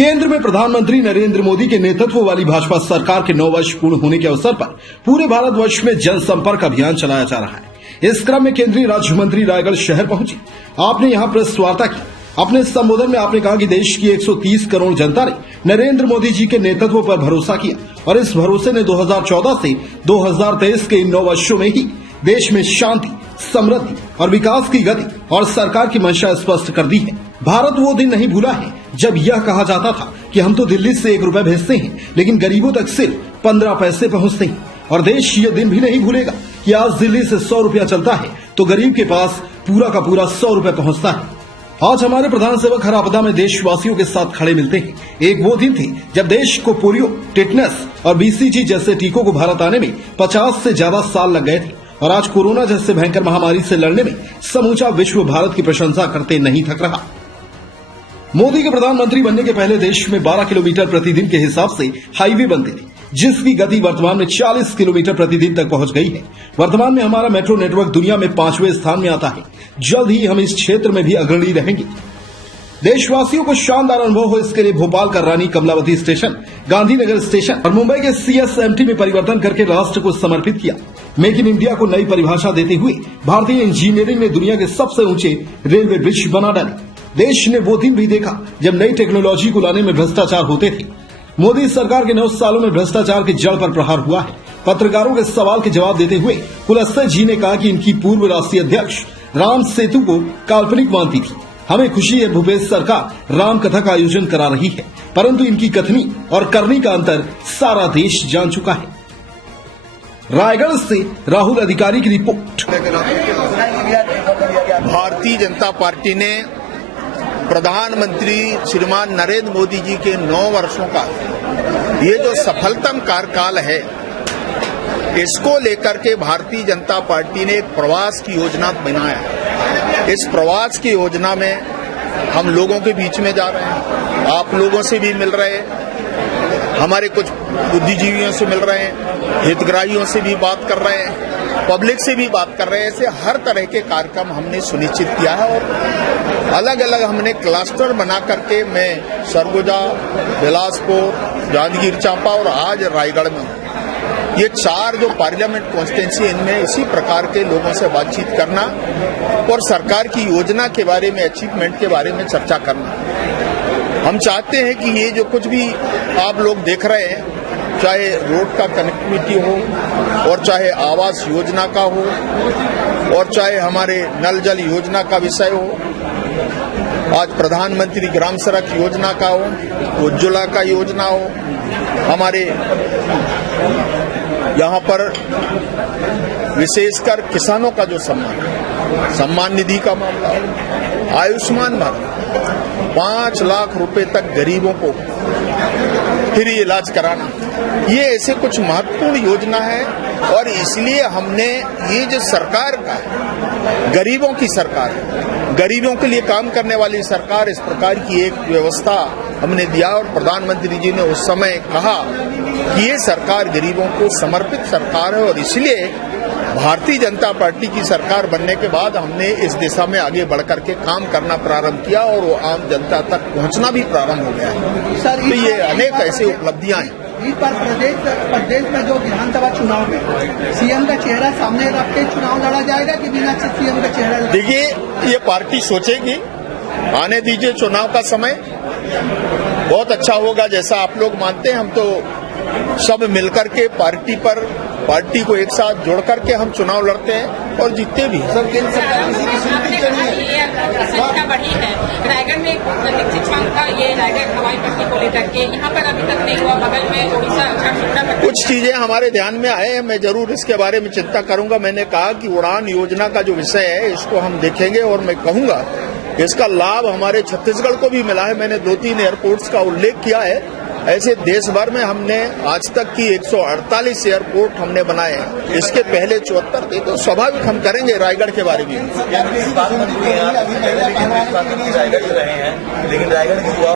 केंद्र में प्रधानमंत्री नरेंद्र मोदी के नेतृत्व वाली भाजपा सरकार के 9 वर्ष पूर्ण होने के अवसर पर पूरे भारतवर्ष में जनसंपर्क अभियान चलाया जा रहा है। इस क्रम में केंद्रीय राज्य मंत्री रायगढ़ शहर पहुंची। आपने यहां प्रेस वार्ता की। अपने संबोधन में आपने कहा कि देश की 130 करोड़ जनता ने नरेंद्र मोदी जी के नेतृत्व पर भरोसा किया और इस भरोसे ने 2014 से 2023 के इन 9 वर्षों में ही देश में शांति, समृद्धि और विकास की गति और सरकार की मंशा स्पष्ट कर दी है। भारत वो दिन नहीं भूला है जब यह कहा जाता था कि हम तो दिल्ली से 1 रुपए भेजते हैं लेकिन गरीबों तक सिर्फ 15 पैसे पहुंचते हैं, और देश ये दिन भी नहीं भूलेगा कि आज दिल्ली से 100 रुपया चलता है तो गरीब के पास पूरा का पूरा 100 रुपए पहुंचता है। आज हमारे प्रधान सेवक हर आपदा में देशवासियों के साथ खड़े मिलते हैं। एक वो दिन थी जब देश को पोलियो, टिटनेस और बीसीजी जैसे टीकों को भारत आने में 50 से ज्यादा साल लग गए थे, और आज कोरोना जैसे भयंकर महामारी से लड़ने में समूचा विश्व भारत की प्रशंसा करते नहीं थक रहा। मोदी के प्रधानमंत्री बनने के पहले देश में 12 किलोमीटर प्रतिदिन के हिसाब से हाईवे बनते थे, जिसकी गति वर्तमान में 40 किलोमीटर प्रतिदिन तक पहुंच गई है। वर्तमान में हमारा मेट्रो नेटवर्क दुनिया में 5वें स्थान में आता है। जल्द ही हम इस क्षेत्र में भी अग्रणी रहेंगे। देशवासियों को शानदार अनुभव हो, इसके लिए भोपाल का रानी कमलावती स्टेशन, गांधीनगर स्टेशन और मुंबई के सीएसएमटी में परिवर्तन करके राष्ट्र को समर्पित किया। मेक इन इंडिया को नई परिभाषा देते हुए भारतीय इंजीनियरिंग ने दुनिया के सबसे ऊंचे रेलवे ब्रिज बना डाले। देश ने वो दिन भी देखा जब नई टेक्नोलॉजी को लाने में भ्रष्टाचार होते थे। मोदी सरकार के 9 सालों में भ्रष्टाचार की जड़ पर प्रहार हुआ है। पत्रकारों के सवाल के जवाब देते हुए कुलस्ते जी ने कहा कि इनकी पूर्व राष्ट्रीय अध्यक्ष राम सेतु को काल्पनिक मानती थी। हमें खुशी है भूपेश सरकार राम कथा का आयोजन करा रही है, परंतु इनकी कथनी और करनी का अंतर सारा देश जान चुका है। रायगढ़ से राहुल अधिकारी की रिपोर्ट। भारतीय जनता पार्टी ने प्रधानमंत्री श्रीमान नरेंद्र मोदी जी के 9 वर्षों का ये जो सफलतम कार्यकाल है, इसको लेकर के भारतीय जनता पार्टी ने एक प्रवास की योजना बनाया। इस प्रवास की योजना में हम लोगों के बीच में जा रहे हैं, आप लोगों से भी मिल रहे हैं, हमारे कुछ बुद्धिजीवियों से मिल रहे हैं, हितग्राहियों से भी बात कर रहे हैं, पब्लिक से भी बात कर रहे हैं। ऐसे हर तरह के कार्यक्रम हमने सुनिश्चित किया है और अलग अलग हमने क्लस्टर बना करके मैं सरगुजा, बिलासपुर, जांजगीर चांपा और आज रायगढ़ में ये 4 जो पार्लियामेंट कॉन्स्टिट्यूंसी, इनमें इसी प्रकार के लोगों से बातचीत करना और सरकार की योजना के बारे में, अचीवमेंट के बारे में चर्चा करना। हम चाहते हैं कि ये जो कुछ भी आप लोग देख रहे हैं, चाहे रोड का कनेक्टिविटी हो और चाहे आवास योजना का हो और चाहे हमारे नल जल योजना का विषय हो, आज प्रधानमंत्री ग्राम सड़क योजना का हो, उज्ज्वला का योजना हो, हमारे यहाँ पर विशेषकर किसानों का जो सम्मान निधि का मामला हो, आयुष्मान भारत 5 लाख रुपए तक गरीबों को फ्री इलाज कराना, ये ऐसे कुछ महत्वपूर्ण योजना है। और इसलिए हमने ये जो सरकार का है, गरीबों की सरकार है, गरीबों के लिए काम करने वाली सरकार, इस प्रकार की एक व्यवस्था हमने दिया। और प्रधानमंत्री जी ने उस समय कहा कि ये सरकार गरीबों को समर्पित सरकार है, और इसलिए भारतीय जनता पार्टी की सरकार बनने के बाद हमने इस दिशा में आगे बढ़कर के काम करना प्रारंभ किया और वो आम जनता तक पहुंचना भी प्रारंभ हो गया है। सर, तो ये अनेक ऐसी उपलब्धियां हैं। इस बार प्रदेश में जो विधानसभा चुनाव में सीएम का चेहरा सामने रख के चुनाव लड़ा जाएगा कि बिना सीएम का चेहरा? देखिए, ये पार्टी सोचेगी, आने दीजिए चुनाव का समय, बहुत अच्छा होगा जैसा आप लोग मानते हैं। हम तो सब मिलकर के पार्टी को एक साथ जोड़ करके हम चुनाव लड़ते हैं और जीतते भी। सर, केंद्र सरकार किसी की सुनती नहीं है। संख्या बढ़ी है रायगढ़ में, का ये रायगढ़ हवाई पट्टी को लेकर के यहाँ पर अभी तक नहीं हुआ। बगल में उड़ीसा कुछ चीजें हमारे ध्यान में आए हैं, मैं जरूर इसके बारे में चिंता करूंगा। मैंने कहा कि उड़ान योजना का जो विषय है, इसको हम देखेंगे और मैं कहूंगा इसका लाभ हमारे छत्तीसगढ़ को भी मिला है। मैंने 2-3 एयरपोर्ट्स का उल्लेख किया है। ऐसे देश भर में हमने आज तक की 148 एयरपोर्ट हमने बनाए हैं, इसके पहले 74 थे। तो स्वाभाविक हम करेंगे रायगढ़ के बारे में। रायगढ़ ही रहे हैं, लेकिन रायगढ़